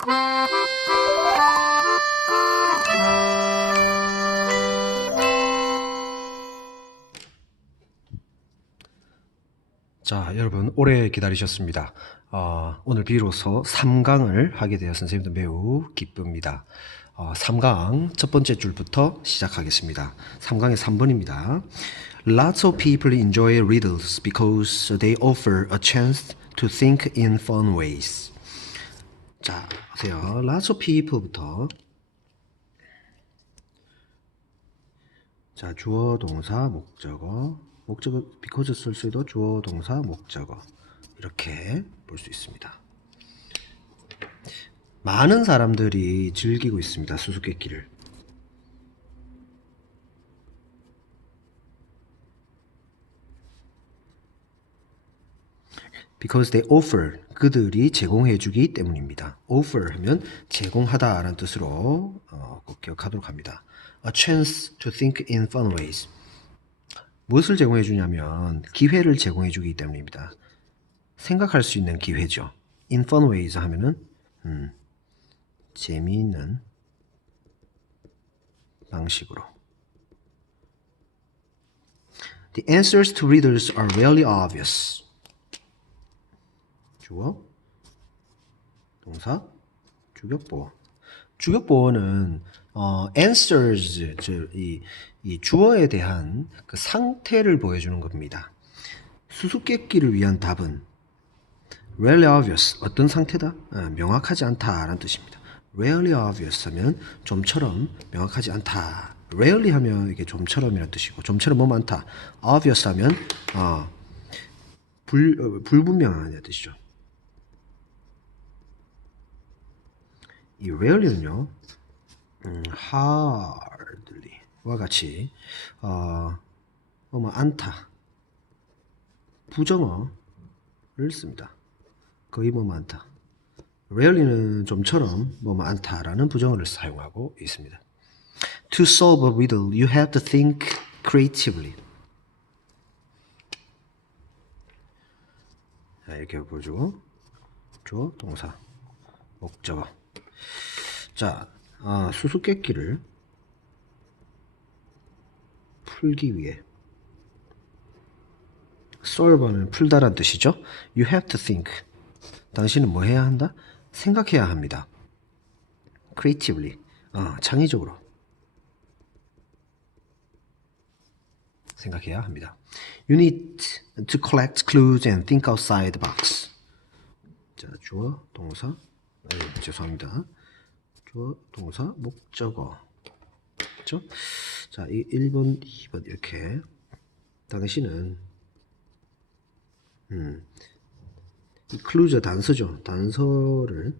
자, 여러분 오래 기다리셨습니다. 오늘 비로소 3강을 하게 되어 선생님도 매우 기쁩니다. 3강 첫 번째 줄부터 시작하겠습니다. 3강의 3번입니다. Lots of people enjoy riddles because they offer a chance to think in fun ways. 자, 보세요. Lots of people부터. 자, 주어, 동사, 목적어. 목적어 because 쓸 수도 주어, 동사, 목적어 이렇게 볼 수 있습니다. 많은 사람들이 즐기고 있습니다. 수수께끼를. Because they offer, 그들이 제공해 주기 때문입니다. Offer 하면 제공하다 라는 뜻으로 꼭 기억하도록 합니다. A chance to think in fun ways. 무엇을 제공해 주냐면 기회를 제공해 주기 때문입니다. 생각할 수 있는 기회죠. In fun ways 하면은 재미있는 방식으로. The answers to riddles are rarely obvious. 주어, 동사, 주격보어. 주격보어는 answers, 이 주어에 대한 그 상태를 보여주는 겁니다. 수수께끼를 위한 답은 rarely obvious, 어떤 상태다? 명확하지 않다라는 뜻입니다. rarely obvious 하면 좀처럼 명확하지 않다. rarely 하면 이게 좀처럼이라는 뜻이고, 좀처럼 뭐 많다. obvious 하면 불분명한 뜻이죠. 이 rarely는요, hardly와 같이 않다, 부정어를 씁니다. 거의 많다. rarely는 좀처럼 않다라는 부정어를 사용하고 있습니다. To solve a riddle, you have to think creatively. 자, 이렇게 보여주고 주어, 동사, 목적어. 자, 수수께끼를 풀기 위해 solve는 풀다란 뜻이죠. You have to think. 당신은 뭐 해야 한다? 생각해야 합니다. creatively. 창의적으로 생각해야 합니다. You need to collect clues and think outside the box. 자, 주어, 동사, 죄송합니다. 주어, 동사, 목적어. 그렇죠? 자, 이 1번, 2번 이렇게 당신은 이 클루저 단서죠. 단서를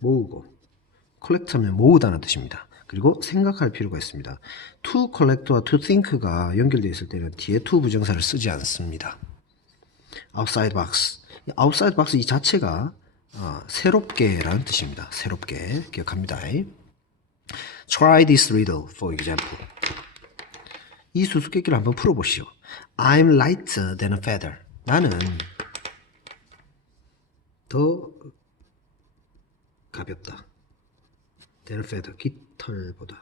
모으고, 컬렉트하면 모으다는 뜻입니다. 그리고 생각할 필요가 있습니다. to collect와 to think가 연결되어 있을 때는 뒤에 to 부정사를 쓰지 않습니다. outside box. outside box 이 자체가 새롭게라는 뜻입니다. 새롭게 기억합니다. Try this riddle, for example. 이 수수께끼를 한번 풀어보시오. I'm lighter than a feather. 나는 더 가볍다. than a feather, 깃털보다.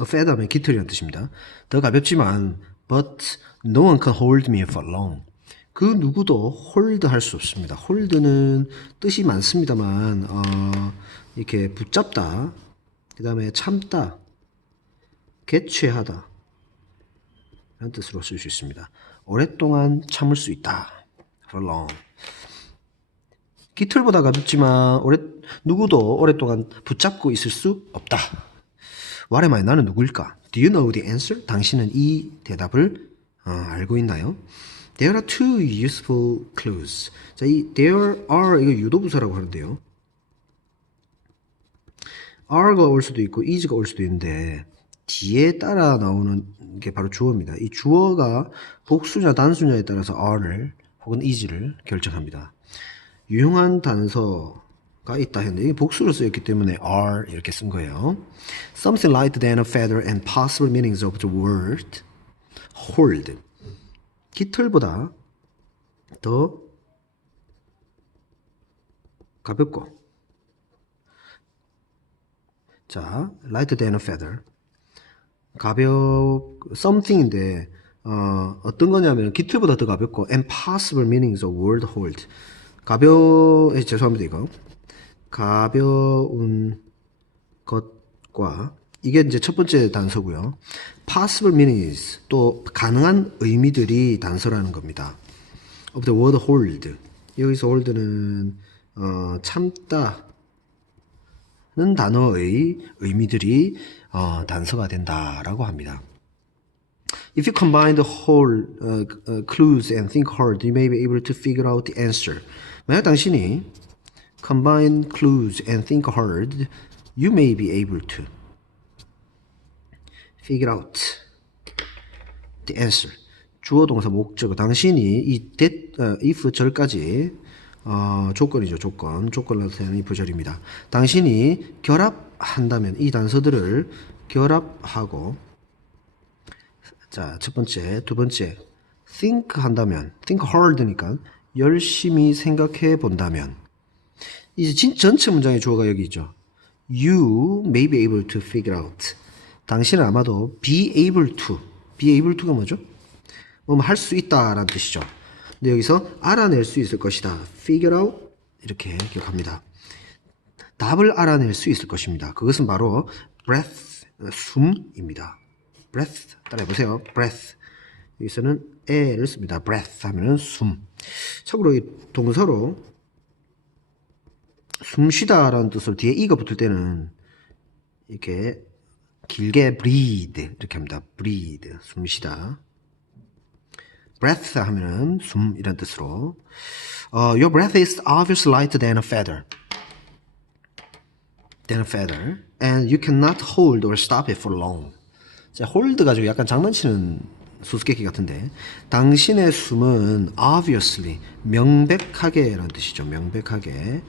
A feather면 깃털이라는 뜻입니다. 더 가볍지만 but no one can hold me for long. 그 누구도 홀드 할 수 없습니다. 홀드는 뜻이 많습니다만 이렇게 붙잡다, 그 다음에 참다, 개최하다 라는 뜻으로 쓸 수 있습니다. 오랫동안 참을 수 있다. for long. 깃털보다 가볍지만 누구도 오랫동안 붙잡고 있을 수 없다. What am I? 나는 누구일까? Do you know the answer? 당신은 이 대답을 알고 있나요? There are two useful clues. 자, 이 there are 이거 유도부사라고 하는데요. are가 올 수도 있고 is가 올 수도 있는데 뒤에 따라 나오는 게 바로 주어입니다. 이 주어가 복수냐 단수냐에 따라서 are를 혹은 is를 결정합니다. 유용한 단서가 있다 했는데 이게 복수로 쓰였기 때문에 are 이렇게 쓴 거예요. Something lighter than a feather and possible meanings of the word hold. 깃털보다 더 가볍고. 자, lighter than a feather. something인데, 어떤 거냐면, 깃털보다 더 가볍고, and possible meanings of word hold. 죄송합니다, 이거. 가벼운 것과, 이게 이제 첫 번째 단서고요. possible meanings, 또 가능한 의미들이 단서라는 겁니다. of the word hold. 여기서 hold는, 참다는 단어의 의미들이 단서가 된다라고 합니다. If you combine the whole clues and think hard, you may be able to figure out the answer. 만약 당신이 combine clues and think hard, you may be able to figure out the answer. 주어 동사 목적어. 당신이 이 if 절까지 조건이죠. 조건을 나타내는 if 절입니다. 당신이 결합한다면 이 단서들을 결합하고 자, 첫 번째, 두 번째 think 한다면 think hard니까 열심히 생각해 본다면 이제 전체 문장의 주어가 여기 있죠. You may be able to figure out. 당신은 아마도 be able to가 뭐죠? 할 수 있다라는 뜻이죠. 근데 여기서 알아낼 수 있을 것이다. figure out 이렇게 기억합니다. 답을 알아낼 수 있을 것입니다. 그것은 바로 breath, 숨입니다. breath 따라해보세요. breath 여기서는 에를 씁니다. breath 하면은 숨. 참고로 이 동사로 숨쉬다라는 뜻으로 뒤에 이가 붙을 때는 이렇게 길게 breathe 이렇게 합니다. breathe 숨쉬다. breath 하면은 숨이란 뜻으로 your breath is obviously lighter than a feather. And you cannot hold or stop it for long. 자, hold 가지고 약간 장난치는 수수께끼 같은데 당신의 숨은 obviously 명백하게 라는 뜻이죠. 명백하게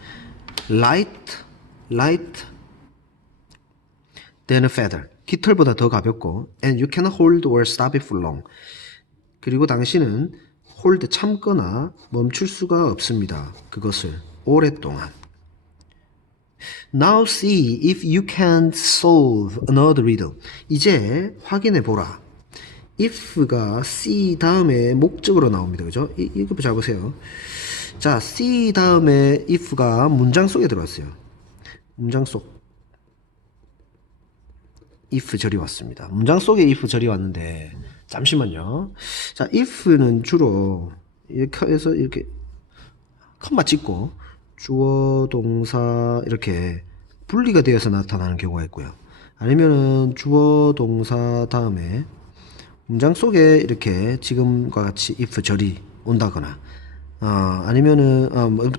light than a feather. 깃털보다 더 가볍고 and you cannot hold or stop it for long. 그리고 당신은 hold 참거나 멈출 수가 없습니다. 그것을 오랫동안. Now see if you can solve another riddle. 이제 확인해 보라. if가 see 다음에 목적으로 나옵니다. 그죠? 이거 잘 보세요. 자, see 다음에 if가 문장 속에 들어왔어요. 문장 속. if 절이 왔습니다. 문장 속에 if 절이 왔는데 잠시만요. 자, if는 주로 이렇게 해서 이렇게 컴마 찍고 주어 동사 이렇게 분리가 되어서 나타나는 경우가 있고요. 아니면은 주어 동사 다음에 문장 속에 이렇게 지금과 같이 if 절이 온다거나 아니면은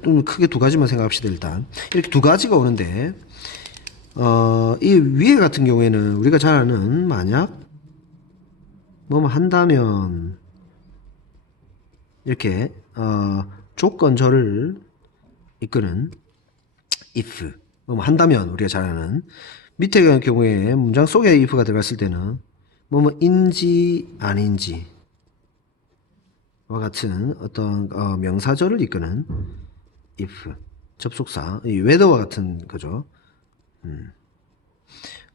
좀 크게 두 가지만 생각합시다. 일단 이렇게 두 가지가 오는데 이 위에 같은 경우에는 우리가 잘 아는 만약 뭐뭐 한다면 이렇게 조건절을 이끄는 if 뭐뭐 한다면 우리가 잘 아는 밑에 같은 경우에 문장 속에 if가 들어갔을 때는 뭐뭐인지 아닌지와 같은 어떤 명사절을 이끄는 if 접속사 이 whether와 같은 거죠.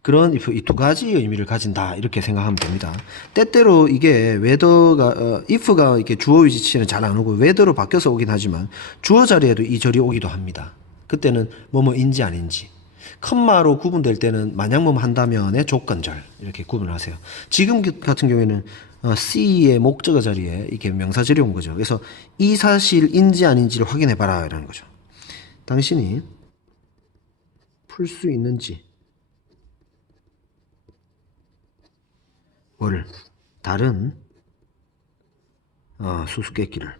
그런 if 이 두 가지 의미를 가진다 이렇게 생각하면 됩니다. 때때로 이게 whether가 if가 이렇게 주어 위치는 잘 안 오고 whether로 바뀌어서 오긴 하지만 주어 자리에도 이 절이 오기도 합니다. 그때는 뭐뭐인지 아닌지 컴마로 구분될 때는 만약 뭐뭐 한다면의 조건절 이렇게 구분을 하세요. 지금 같은 경우에는 C의 목적어 자리에 이렇게 명사절이 온 거죠. 그래서 이 사실인지 아닌지를 확인해 봐라 라는 거죠. 당신이 풀 수 있는지 뭐를 다른 수수께끼를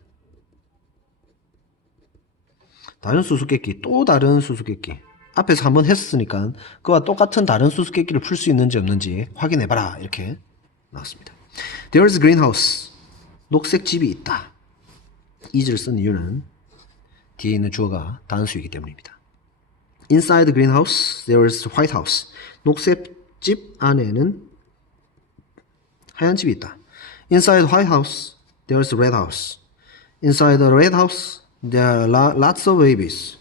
또 다른 수수께끼 앞에서 한번 했으니까 그와 똑같은 다른 수수께끼를 풀 수 있는지 없는지 확인해봐라 이렇게 나왔습니다. There is a greenhouse. 녹색 집이 있다. is를 쓴 이유는 뒤에 있는 주어가 단수이기 때문입니다. Inside the greenhouse there is a white house. 녹색 집 안에는 하얀 집이 있다. Inside the white house there is a red house. Inside the red house there are lots of babies.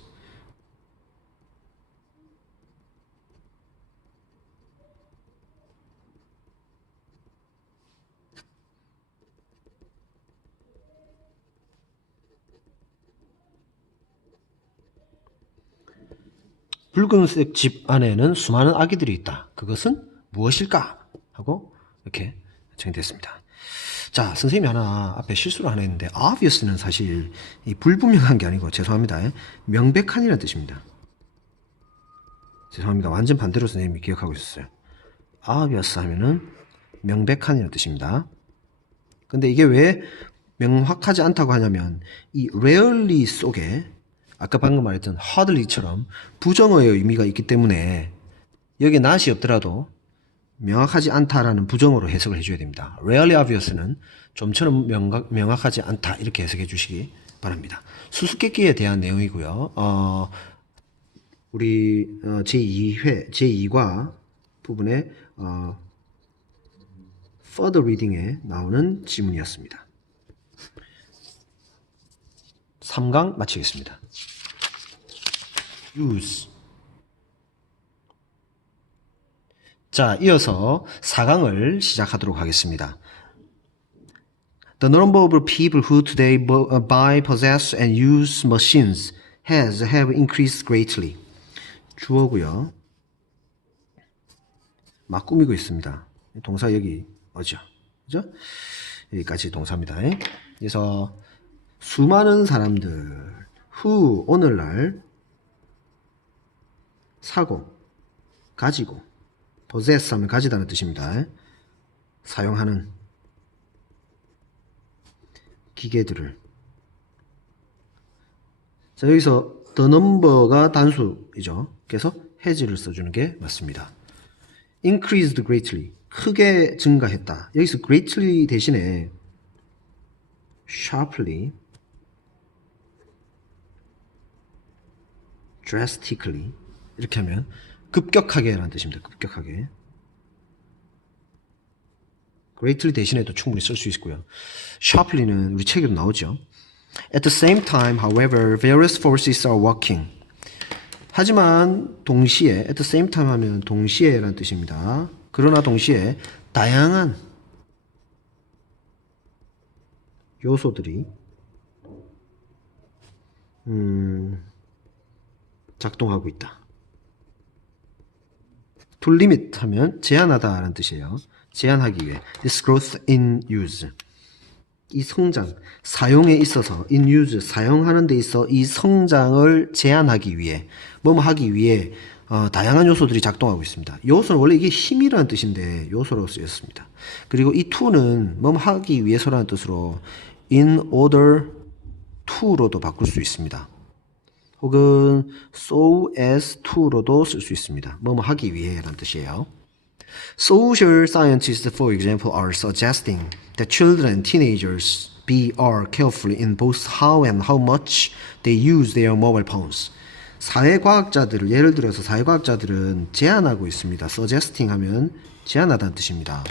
붉은색 집 안에는 수많은 아기들이 있다. 그것은 무엇일까? 하고 이렇게 정리됐습니다. 자, 선생님이 하나 앞에 실수를 하나 했는데 obvious는 사실 이 불분명한 게 아니고 죄송합니다. 명백한이라는 뜻입니다. 죄송합니다. 완전 반대로 선생님이 기억하고 있었어요. obvious 하면은 명백한이라는 뜻입니다. 근데 이게 왜 명확하지 않다고 하냐면 이 rarely 속에 아까 방금 말했던 hardly처럼 부정어의 의미가 있기 때문에 여기에 not이 없더라도 명확하지 않다라는 부정어로 해석을 해줘야 됩니다. rarely obviously 좀처럼 명확하지 않다 이렇게 해석해 주시기 바랍니다. 수수께끼에 대한 내용이고요. 우리 제2과 부분에 further reading에 나오는 지문이었습니다. 3강 마치겠습니다. use. 자, 이어서 4강을 시작하도록 하겠습니다. The number of people who today buy, possess, and use machines have increased greatly. 주어고요. 막 꾸미고 있습니다. 동사 여기 어죠. 그죠? 여기까지 동사입니다. 그래서 수많은 사람들 who 오늘날 사고, 가지고 possess 하면 가지다는 뜻입니다. 사용하는 기계들을. 자, 여기서 the number가 단수이죠. 그래서 has를 써주는 게 맞습니다. increased greatly. 크게 증가했다. 여기서 greatly 대신에 sharply, drastically 이렇게 하면 급격하게 라는 뜻입니다. 급격하게. greatly 대신에도 충분히 쓸 수 있고요. sharply는 우리 책에도 나오죠. At the same time, however, various forces are working. 하지만 동시에, at the same time 하면 동시에 라는 뜻입니다. 그러나 동시에 다양한 요소들이 작동하고 있다. To limit 하면 제한하다 라는 뜻이에요. 제한하기 위해. This growth in use. 이 성장, 사용에 있어서 in use, 사용하는 데 있어 이 성장을 제한하기 위해, 뭐뭐 하기 위해 다양한 요소들이 작동하고 있습니다. 요소는 원래 이게 힘이라는 뜻인데 요소로 쓰였습니다. 그리고 이 to는 뭐뭐 하기 위해서라는 뜻으로 in order to로도 바꿀 수 있습니다. 혹은 so as to로도 쓸 수 있습니다. 뭐뭐 하기 위해라는 뜻이에요. Social scientists, for example, are suggesting that children and teenagers be careful in both how and how much they use their mobile phones. 사회과학자들을 예를 들어서 사회과학자들은 제안하고 있습니다. suggesting 하면 제안하다는 뜻입니다.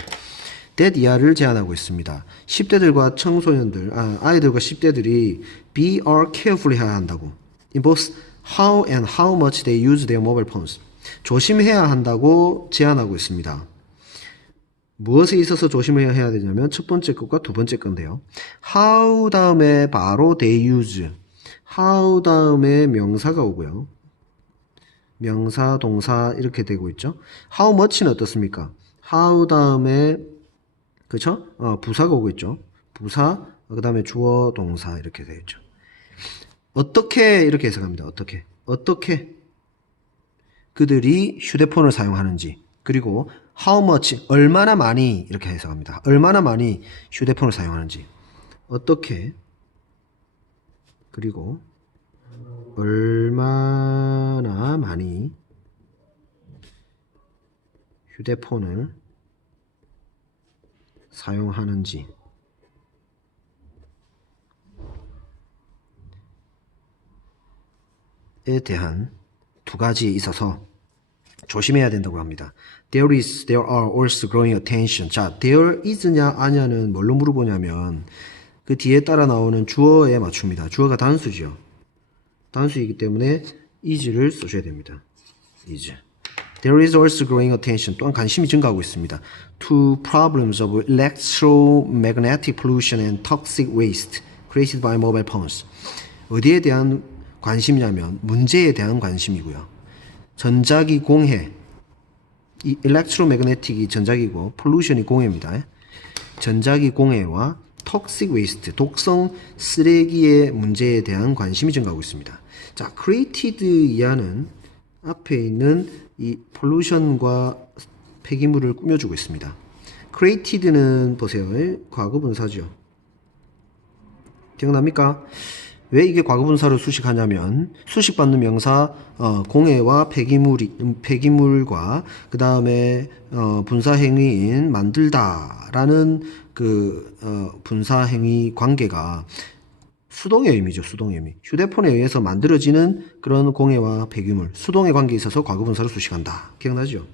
that 이하를 제안하고 있습니다. 10대들과 청소년들, 아이들과 10대들이 be carefully 해야 한다고. In both how and how much they use their mobile phones. 조심해야 한다고 제안하고 있습니다. 무엇에 있어서 조심해야 해야 되냐면 첫 번째 것과 두 번째 건데요. how 다음에 바로 they use. how 다음에 명사가 오고요. 명사, 동사 이렇게 되고 있죠. how much는 어떻습니까? how 다음에 그쵸? 부사가 오고 있죠. 부사, 그 다음에 주어, 동사 이렇게 되어 있죠. 어떻게 이렇게 해석합니다. 어떻게 그들이 휴대폰을 사용하는지, 그리고 how much 얼마나 많이 이렇게 해석합니다. 얼마나 많이 휴대폰을 사용하는지, 어떻게, 그리고 얼마나 많이 휴대폰을 사용하는지에 대한 두 가지에 있어서 조심해야 된다고 합니다. There are also growing attention. 자, there is냐 아냐는 뭘로 물어보냐면 그 뒤에 따라 나오는 주어에 맞춥니다. 주어가 단수죠. 단수이기 때문에 is를 써줘야 됩니다. is. There is also growing attention. 또한 관심이 증가하고 있습니다. To problems of electromagnetic pollution and toxic waste created by mobile phones. 어디에 대한 관심이냐면 문제에 대한 관심이고요. 전자기 공해, 이 일렉트로매그네틱이 전자기고 pollution이 공해입니다. 전자기 공해와 toxic waste, 독성 쓰레기의 문제에 대한 관심이 증가하고 있습니다. 자, created 이하는 앞에 있는 이 pollution과 폐기물을 꾸며주고 있습니다. created는 보세요. 과거분사죠. 기억납니까? 왜 이게 과거분사로 수식하냐면 수식받는 명사 공해와 폐기물과 그 다음에 분사행위인 만들다라는 그 분사행위 관계가 수동의 의미죠. 수동의 의미. 휴대폰에 의해서 만들어지는 그런 공해와 폐기물, 수동의 관계에 있어서 과거분사로 수식한다. 기억나죠?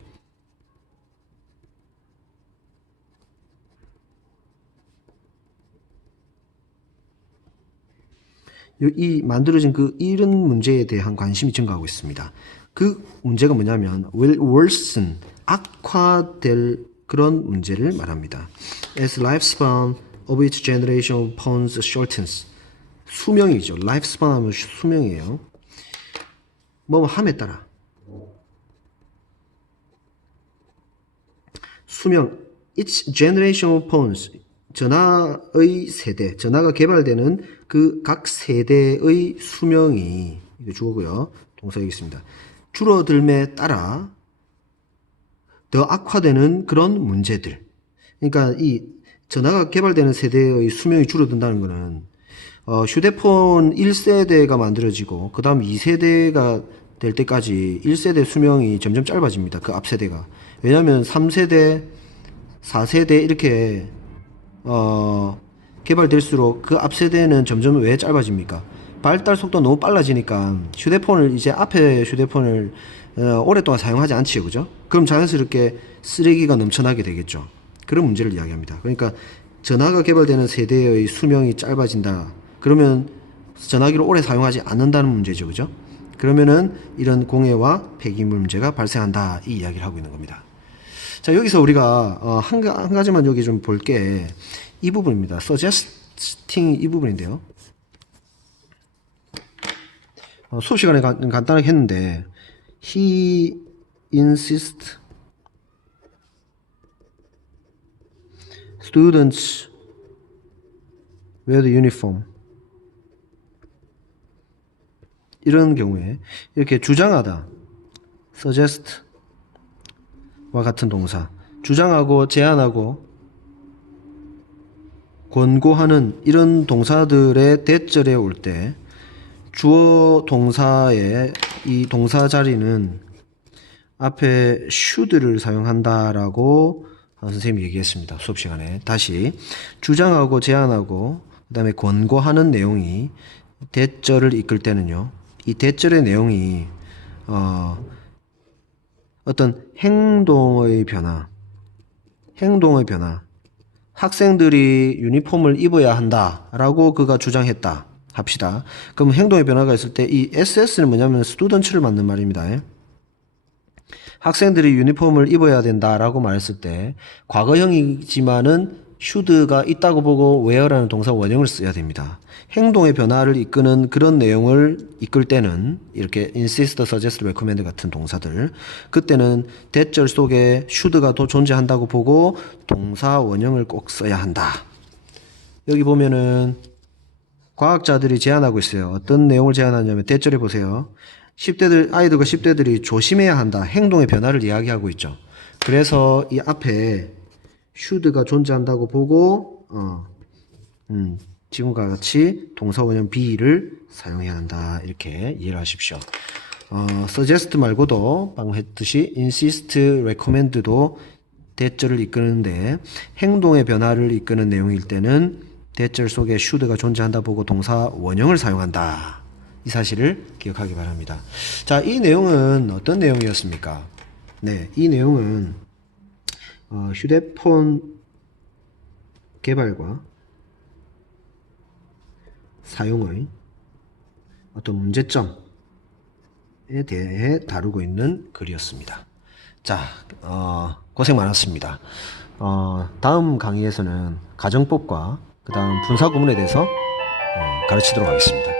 이 만들어진 이런 문제에 대한 관심이 증가하고 있습니다. 그 문제가 뭐냐면 will worsen, 악화될 그런 문제를 말합니다. As lifespan of each generation of phones shortens. 수명이죠. lifespan 하면 수명이에요. 뭐 함에 따라 수명 each generation of phones, 전화의 세대, 전화가 개발되는 그 각 세대의 수명이, 이거 주어고요. 동사 여기 있습니다. 줄어들에 따라 더 악화되는 그런 문제들. 그러니까 이 전화가 개발되는 세대의 수명이 줄어든다는 것은 휴대폰 1세대가 만들어지고 그 다음 2세대가 될 때까지 1세대 수명이 점점 짧아집니다. 그 앞세대가. 왜냐하면 3세대, 4세대 이렇게 개발될수록 그 앞세대는 점점 왜 짧아집니까? 발달 속도가 너무 빨라지니까 이제 앞에 휴대폰을 오랫동안 사용하지 않지요. 그죠? 그럼 자연스럽게 쓰레기가 넘쳐나게 되겠죠. 그런 문제를 이야기합니다. 그러니까 전화가 개발되는 세대의 수명이 짧아진다. 그러면 전화기를 오래 사용하지 않는다는 문제죠. 그죠? 그러면은 이런 공해와 폐기물 문제가 발생한다. 이 이야기를 하고 있는 겁니다. 자, 여기서 우리가 한 가지만 여기 좀 볼 게 이 부분입니다. suggesting 이 부분인데요. 수업 시간에 간단하게 했는데 he insists students wear the uniform. 이런 경우에 이렇게 주장하다 suggest 와 같은 동사, 주장하고 제안하고 권고하는 이런 동사들의 대절에 올 때 주어 동사의 이 동사 자리는 앞에 should를 사용한다라고 선생님이 얘기했습니다. 수업 시간에. 다시 주장하고 제안하고 그 다음에 권고하는 내용이 대절을 이끌 때는요, 이 대절의 내용이 어떤 행동의 변화, 학생들이 유니폼을 입어야 한다라고 그가 주장했다 합시다. 그럼 행동의 변화가 있을 때 이 SS는 뭐냐면 스튜던츠를 맞는 말입니다. 학생들이 유니폼을 입어야 된다라고 말했을 때 과거형이지만은 should가 있다고 보고 wear라는 동사 원형을 써야 됩니다. 행동의 변화를 이끄는 그런 내용을 이끌 때는 이렇게 insist, suggest, recommend 같은 동사들, 그때는 대절 속에 should가 더 존재한다고 보고 동사 원형을 꼭 써야 한다. 여기 보면은 과학자들이 제안하고 있어요. 어떤 내용을 제안하냐면 대절에 보세요. 아이들과 10대들이 조심해야 한다. 행동의 변화를 이야기하고 있죠. 그래서 이 앞에 should가 존재한다고 보고 지금과 같이 동사 원형 be를 사용해야 한다. 이렇게 이해를 하십시오. suggest 말고도 방금 했듯이 insist, recommend도 대절을 이끄는데 행동의 변화를 이끄는 내용일 때는 대절 속에 should가 존재한다 보고 동사 원형을 사용한다. 이 사실을 기억하기 바랍니다. 자, 이 내용은 어떤 내용이었습니까? 네, 이 내용은 휴대폰 개발과 사용의 어떤 문제점에 대해 다루고 있는 글이었습니다. 자, 고생 많았습니다. 다음 강의에서는 가정법과 그 다음 분사 구문에 대해서 가르치도록 하겠습니다.